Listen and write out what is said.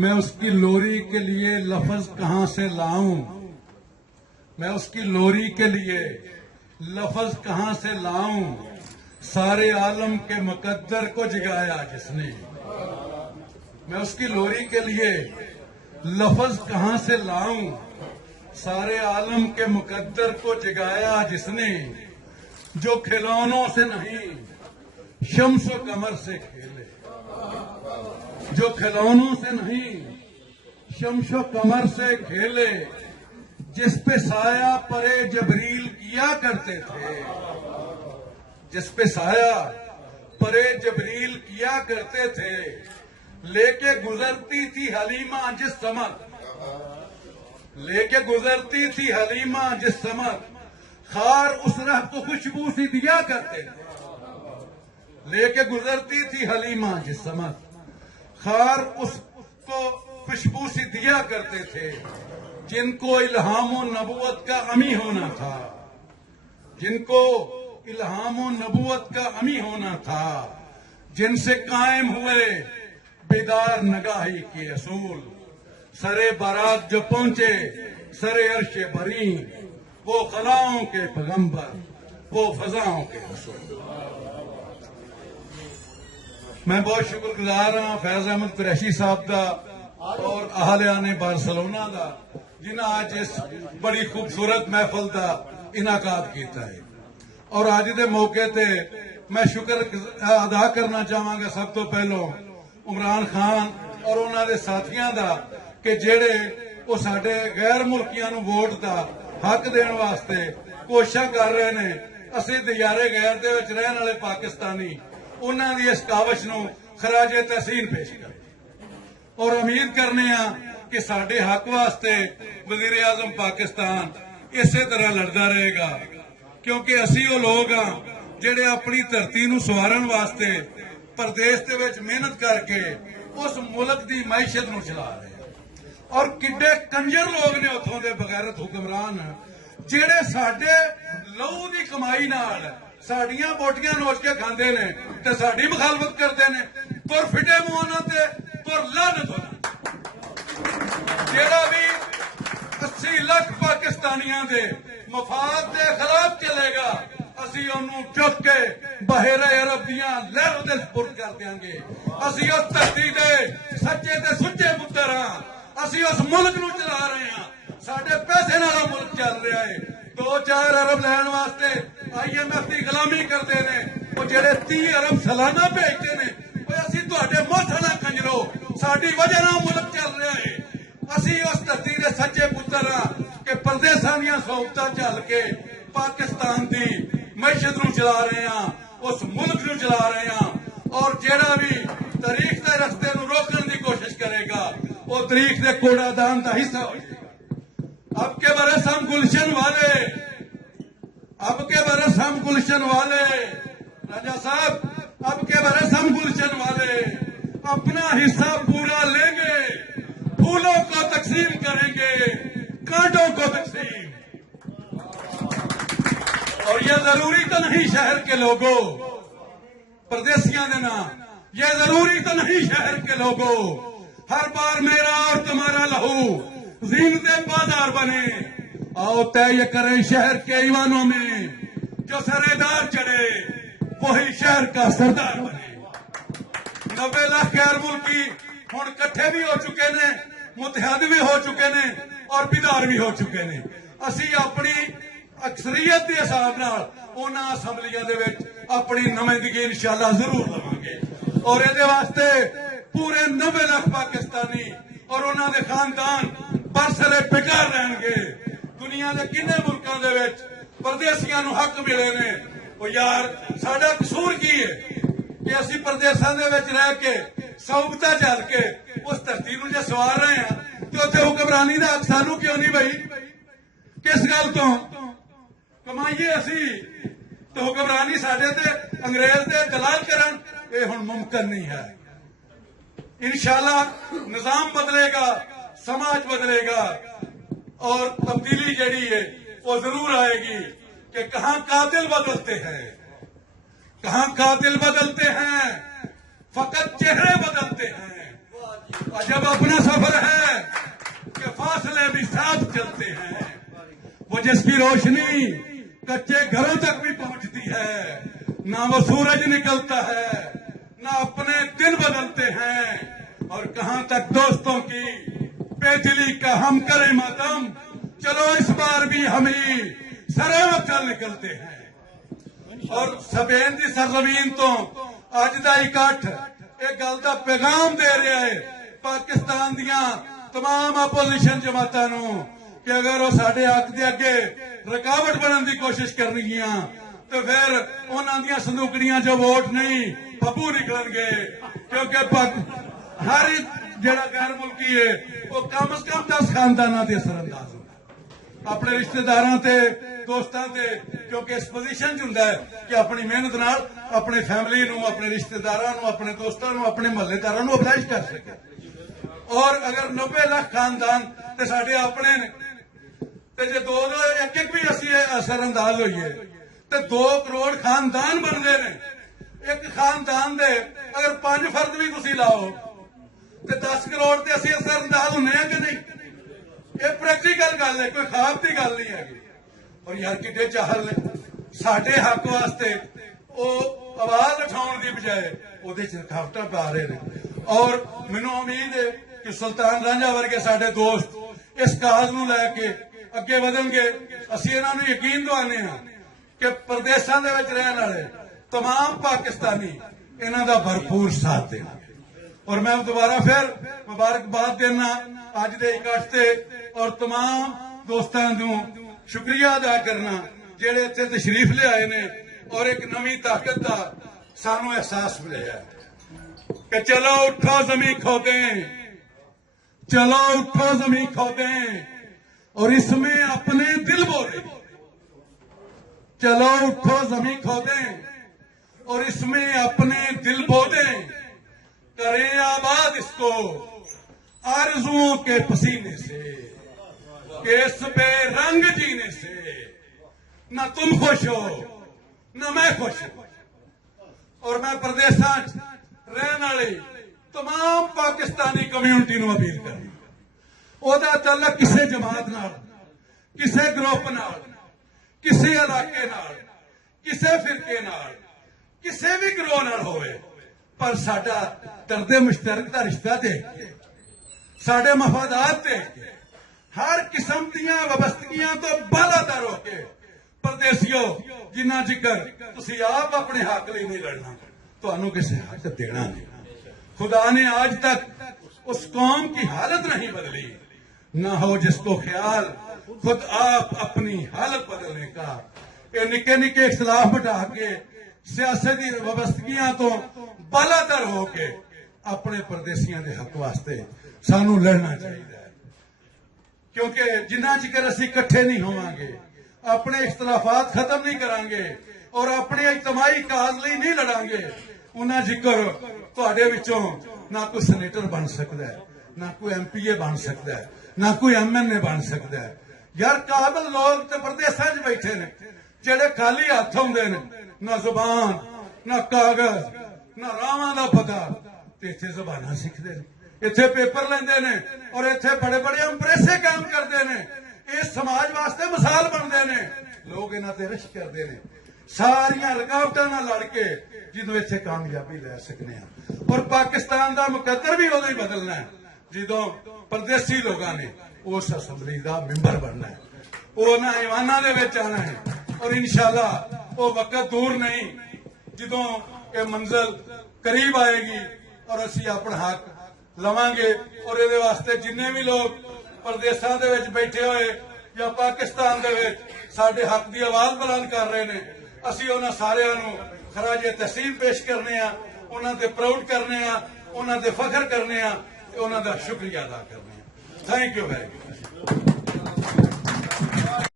میں اس کی لوری کے لیے لفظ کہاں سے لاؤں، میں اس کی لوری کے لیے لفظ کہاں سے لاؤں، سارے عالم کے مقدر کو جگایا جس نے. میں اس کی لوری کے لیے لفظ کہاں سے لاؤں، سارے عالم کے مقدر کو جگایا جس نے، جو کھلونوں سے نہیں شمس و قمر سے کھیلے، جو کھلونوں سے نہیں شمس و قمر سے کھیلے، جس پہ سایہ پرے جبریل کیا کرتے تھے، جس پہ سایہ پرے جبریل کیا کرتے تھے، لے کے گزرتی تھی حلیمہ جس سمت، لے کے گزرتی تھی حلیمہ جس سمت، خار اس رہ کو خوشبو سی دیا کرتے تھے، لے کے گزرتی تھی حلیمہ جس سمت، خار اس کو خوشبو سی دیا کرتے تھے، جن کو الہام و نبوت کا امی ہونا تھا، جن کو الہام و نبوت کا امی ہونا تھا، جن سے قائم ہوئے بیدار نگاہی کے اصول، سرے بارات جو پہنچے سرے عرش بری، وہ خلاؤں کے پیغمبر، وہ فضاؤں کے رسول. میں بہت شکر گزار ہاں فیض احمد قریشی صاحب دا اور اہلیان بارسلونا دا جنہاں آج اس بڑی خوبصورت محفل دا انعقاد کیتا ہے. اور آج دے موقع تے میں شکر ادا کرنا چاہاں گا سب تو پہلو عمران خان اور انہاں دے ساتھیاں دا کہ جڑے وہ ساڈے غیر ملکیاں نو ووٹ دا حق دین واسطے کوششاں کر رہے نے. اسی دیارے غیر دے وچ رہن والے پاکستانی انہاں دی اس کاوش نو خراج تحسین پیش کریں اور امید کرنے ہاں کہ ساڈے حق واسطے وزیر اعظم پاکستان اسی طرح لڑدا رہے گا، کیونکہ اسی وہ لوگ ہاں جڑے اپنی دھرتی نو سوارن واسطے پردیس دے وچ محنت کر کے اس ملک دی معیشت نو چلا رہے ہیں. اور کڈے کنجر لوگ نے اتھوں دے بغیرت حکمران جڑے ساڈے لہو دی کمائی نال ساڈیاں بوٹیاں نوچ کے کھاندے نے تے ساڈی مخالفت کرتے نے. تر فٹے منہ تے تر لعنت ہونا. جڑا بھی 80 لاکھ پاکستانیاں دے مفاد دے خلاف چلے گا اسی انہوں چک کے بحیرہ عرب دیاں لہروں دے سپرد کر دیاں گے. اسی اس دھرتی دے سچے تے سچے پتر ہاں. اسی اس ملک نو چلا رہے ہیں. ساڈے پیسے نال ملک چل رہا ہے. 2-4 ارب لین واسطے IMF کی غلامی کرتے ہیں. وہ جڑے 30 ارب سالانہ بھیجتے ہیں وہ اسی تواڈے موتھے نال کنجرو ساڈی وجہ نال ملک چل رہا ہے. اسی اس دھرتی دے سچے پتر ہاں کہ پردیساں دیاں سہولتاں چل کے پاکستان دی معیشت نو چلا رہے ہیں، اس ملک نو چلا رہے ہیں. اور جیڑا بھی تاریخ دے رستے نو روکن دی کوشش کرے گا وہ تاریخ دے کوڑا دان دا حصہ ہو جائے گا. اب کے برس ہم گلشن والے، اب کے برس ہم گلشن والے راجا صاحب، اب کے برس ہم گلشن والے اپنا حصہ پورا لیں گے، پھولوں کو تقسیم کریں گے، کانٹوں کو تقسیم. اور یہ ضروری تو نہیں شہر کے لوگوں پردیسیاں دینا، یہ ضروری تو نہیں شہر کے لوگوں ہر بار میرا اور تمہارا لہو زینت بازار بنے. آؤ طے یہ کریں شہر کے ایوانوں میں جو سرے دار چڑھے وہی شہر کا سردار بنے. 90 لاکھ غیر ملکی ہن کٹھے بھی ہو چکے نے، متحد بھی ہو چکے نے اور بیدار بھی ہو چکے نے. اسی اپنی اکثریت کے حساب نال انہاں اسمبلیاں دے وچ اپنی نمائندگی انشاءاللہ ضرور لواں گے. اور یہ واسطے پورے 90 لاکھ پاکستانی اور انہاں دے خاندان برسرے بیکار رہن گے. دنیا دے کنے ملکاں دے وچ پردیسیاں نو حق ملے نے. او یار ساڈا قصور کی ہے کہ اسی پردیساں دے وچ رہ کے سہولتاں چل کے اس دھرتی نو جے سوار رہے ہیں تے اوتھے حکمرانی دا حق سانو کیوں نہیں بھائی؟ کس گل تو کمائیے اسی تو حکمرانی ساڈے تے انگریز دے دلال کرن؟ یہ ہن ممکن نہیں ہے. انشاءاللہ نظام بدلے گا، سماج بدلے گا اور تبدیلی جڑی ہے وہ ضرور آئے گی. کہ کہاں قاتل بدلتے ہیں، کہاں قاتل بدلتے ہیں، فقط چہرے بدلتے ہیں. जब अपना सफर है कि फासले भी साथ चलते हैं, वो जिसकी रोशनी कच्चे घरों तक भी पहुंचती है, ना वो सूरज निकलता है, ना अपने दिन बदलते हैं, और कहां तक दोस्तों की बेदिली का हम करें मातम, चलो इस बार भी हम ही सरेआम चल निकलते हैं। और सबेन की सरजमीन तो अज का इकट्ठ एक गल का पैगाम दे रहा है पाकिस्तान दियां तमाम अपोजिशन जमातां नूं कि अगर वो साडे हक दे अगे रुकावट बनने की कोशिश करनगियां तो फिर उन्हां दियां संदूकड़ियां जो वोट नहीं फब्बू निकलणगे, क्योंकि हर जिहड़ा गैर मुल्की है वो कम से कम 10 खानदानां ते असरअंदाज होंदा अपने रिश्तेदारां ते दोस्तां ते, क्योंकि इस पोजीशन च हुंदा है कि अपनी मेहनत नाल अपने फैमिली नूं, अपने रिश्तेदारां नूं, अपने दोस्तां नूं, अपने महल्लेदारां नूं अबलाइश कर सके। और अगर 90 लाख खानदान ते साडे अपने ने ते जे 2 एक भी असीं असरअंदाज होईए ते 2 करोड़ खानदान बनदे ने। एक खानदान दे अगर 5 फर्द भी तुसीं लाओ ते 10 करोड़ ते असीं असरअंदाज हुंदे आ कि नहीं? ये प्रैक्टिकल गल है, कोई ख्वाब की गल नहीं है। और यार किड्डे चाहल ने साडे हक वास्ते वो आवाज उठाउण दी बजाय ओहदे च रुकावटां पा रहे ने। और मैनूं उम्मीद है कि सुल्तान रांझा वर्गे साडे दोस्त इस काज नूं लैके अगे वधणगे। असीं इन्हां नूं यकीन दिवाने हां कि प्रदेशां दे विच रहण वाले तमाम पाकिस्तानी इन्हां दा भरपूर साथ देणगे। और मैं दोबारा फिर मुबारकबाद देना अज दे इकट्ठ ते और तमाम दोस्तां नूं शुक्रिया अदा करना जिहड़े इत्थे तशरीफ ले आए ने और एक नवी ताकत का सानू एहसास मिलिया कि चलो उठो जमीन खोदें, चलो उठो जमीन खोदें और इसमें अपने दिल बोले। चलो उठो जमीन खोदें और इसमें अपने दिल बोदें, करें आबाद इसको आरज़ुओं के पसीने से, कि इस बेरंग जीने से न तुम खुश हो न मैं खुश हूं। और मैं प्रदेशां रहने वाली तमाम पाकिस्तानी कम्यूनिटी नूं अपील करनी, ओहदा तल्लक किसी जमात नाल, किसी ग्रुप नाल, किसी इलाके नाल, किसी फिरके नाल, किसी भी गिरोह नाल होवे, पर साडा दर्दे मुश्तरक दा रिश्ता देख के, साडे मफादात देख के, हर किस्म दियां वबस्तगियां तो बालातर होके परदेसियों जिन्ना जिकर तुसी आप अपने हक लिए नहीं लड़ना, तुहानू किसी हक देना नहीं। खुदा ने आज तक उस कौम की हालत नहीं बदली, ना हो जिसको ख्याल खुद आप अपनी हालत बदलने का। ये निके निके इख्तलाफ हटा के सियासती वबस्तगियां तो बालातर होके अपने परदेसियों के हक वास्ते सानू लड़ना चाहिए, क्योंकि जिन्ना चिकर असीं इकट्ठे नहीं होवांगे, अपने इख्तलाफात खत्म नहीं करांगे और अपने इज्तमाही काज लई नहीं लड़ांगे, उन्ना जिकर तुहाडे विचों ना कोई सेनेटर बन सकता है, ना कोई MPA बन सकता है, ना कोई MNA बन सकता है। यार काबिल लोग तो प्रदेशां च बैठे ने जिहड़े खाली हथ हुंदे ने, ना जुबान ना कागज ना रावां दा पता, ते इत्थे ज़बानां सिखदे ने, इत्थे पेपर लेंदे ने और इत्थे बड़े बड़े अंप्रेसे काम करते ने, इस समाज वास्ते मिसाल बनते ने। लोग इन्हां ते रिश्क करते ने, सारियां रुकावटां नाल लड़ के जिदों इत्थे कामयाबी लै सकने आ। और पाकिस्तान दा मुकद्दर भी उदों ही बदलना है जिदों परदेसी लोगां ने उस असैंबली दा मैंबर बनना है, उन्हां ईवानां दे विच आना है। और इंशाअल्लाह वो वक्त दूर नहीं जिदों ये मंजिल करीब आएगी और असीं अपना हक लवांगे। और इहदे वास्ते जिन्ने भी लोग प्रदेशां दे विच बैठे हुए या पाकिस्तान दे विच साडे हक की आवाज बुलंद कर रहे हैं, असीं उन्हां सारिआं नूं खराजे तहसीन पेश करने आ, उन्हां ते प्राउड करने आ, उन्हां ते फखर करने आ, उन्हां दा शुक्रिया अदा करने आ। Thank you very much.